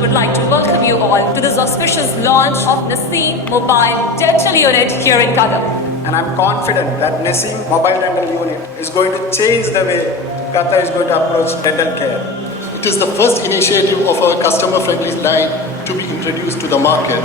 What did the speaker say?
would like to welcome you all to this auspicious launch of Naseem Mobile Dental Unit here in Qatar. And I'm confident that Naseem Mobile Dental Unit is going to change the way Qatar is going to approach dental care. It is the first initiative of our customer-friendly line to be introduced to the market.